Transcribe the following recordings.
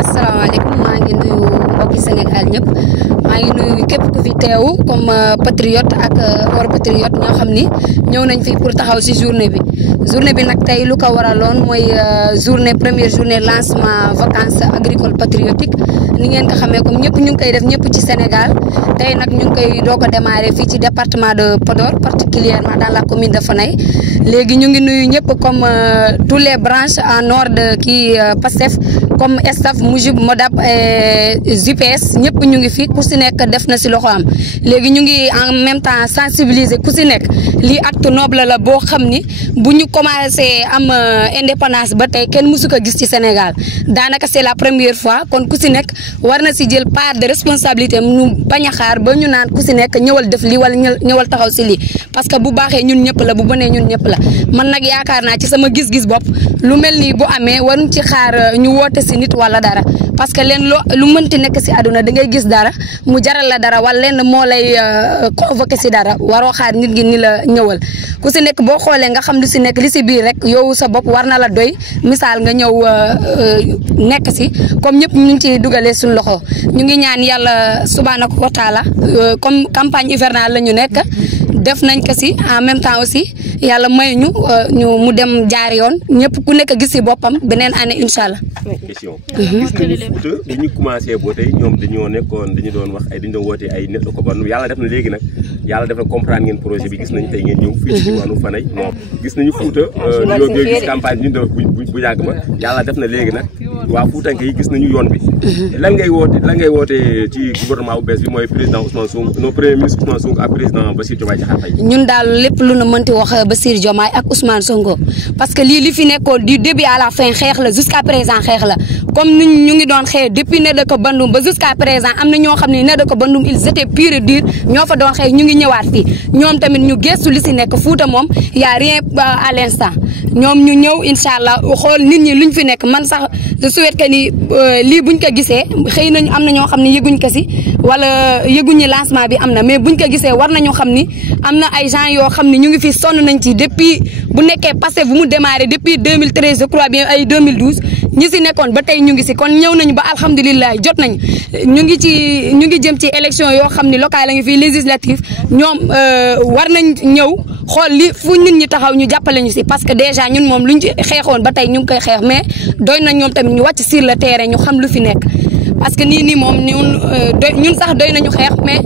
asalaamaaleykum maa ngi nuyu mbokki Sénégal ñëpp maa ngi nuyu képp ku fi teewu comme patriote ak hors patriote ñoo xam ni ñëw nañ fi pour taxaw si journée bi nag tey lu ko waraloon mooy première journée lancement vacances agricoles patriotiques ni ngeen ko xamee comme ñëpp ñu ngi koy def ñëpp ci Sénégal tey nag ñu ngi koy doog a démarrer fii ci département de Podor particulièrement dans la commune de Fanaye léegi ñu ngi nuyu ñëpp comme tous les branches en ordre de kii Pastef comme staff Mujib Modap GPS ñëpp ñu ngi fi ku si nekk def na si loxo am léegi ñu ngi en même temps sensibiliser ku si nekk lii acte noble la boo xam ni bu ñu commencé am indépendance ba tey kenn mësu ko gis ci Sénégal daanaka c'est la première fois kon ku si nekk war na si jël part de responsabilité ñu bañ a xaar ba ñu naan ku si nekk ñëwal def lii wala ñëwal taxaw si lii parce que bu baaxee ñun ñëpp la bu bonee ñun ñëpp la man nag yaakaar naa ci sama gis-gis bopp lu mel nii bu amee waruñ ci xaar ñu woote si nit wala dara parce que leen lu mënti nekk si àdduna da ngay gis dara mu jaral la dara wala leen moo lay convoqué si dara waroo xaar nit gi ni la ñëwal ku si nekk boo xoolee nga xam lu si nekk li si biir rek yow sa bopp war na la doy misaal nga ñëw nekk si comme ñëpp ñu ngi ci dugalee suñu loxo ñu ngi ñaan yàlla subhaanahu wa taala comme campagne hivernale la ñu nekk def nañ ko si en même temps aussi yàlla may ñu mu dem jaar yoon ñëpp ku nekk gis si boppam beneen année incha allah. question gis nañu Fouta bi ñu commencé boo tey ñoom dañu doon wax ay dañu doon woote ay net ko ban yàlla def na léegi nag yàlla def na comprendre ngeen projet bi gis nañu tey ngeen ñëw fii ci diwaanu Fanaye moom gis nañu Fouta ñoo ngi gis campagne bi ñu doon bu yàgg ba yàlla def na léegi nag waa Foutanke yi gis nañu yoon bi lan ngay woote ci gouvernement bu bees bi mooy président Ousmane Sonko no premier ministre Ousmane Sonko ak président Bassirou Diomaye Diakhar Faye ñun daal lépp lu nu mënti wax Bassirou Diomaye ak Ousmane Sonko parce que lii li fi nekkoon du début à la fin xeex la jusqu'à présent xeex la comme ñu ngi doon xeex depuis ne dëkk Bandoum ba jusqu'à présent am na ñoo xam ne ne dëkk Bandoum ils étaient purs et durs ñoo fa doon xeex ñu ngi ñëwaat fii ñoom tamit ñu gëstu li si nekk Fouta moom y a rien à l'instant ñoom ñu ñëw incha allah xool nit ñi luñ fi nekk man sax je souhaite que ni lii buñ ko gisee xëy nañu am na ñoo xam ne yëguñ ko si wala yëguñu lancement bi am na mais buñ ko gisee war nañu xam ni am na ay gens yoo xam ne ñu ngi fi sonn nañ ci depuis bu nekkee passé bu mu démarré depuis 2013 je crois bien ay 2012 ñi si nekkoon ba tey ñu ngi si kon ñëw nañu ba alhamdulilah jot nañ ñu ngi jëm ci élection yoo xam ni locale la ngi fii législative ñoom war nañ ñëw xool li fu nit ñi taxaw ñu jàppale ñu si parce que déjà ñun moom luñ ci xeexoon ba tey ñu ngi koy xeex mais doy na ñoom tamit ñu wàcc sur le terrain ñu xam lu fi nekk parce que nii moom ñun sax doy nañu xeex mais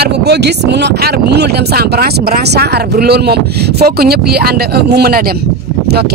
arbre boo gis arbre mënul dem sans branche sans arbre loolu moom faut que ñëpp yi ànd mu mën a dem ok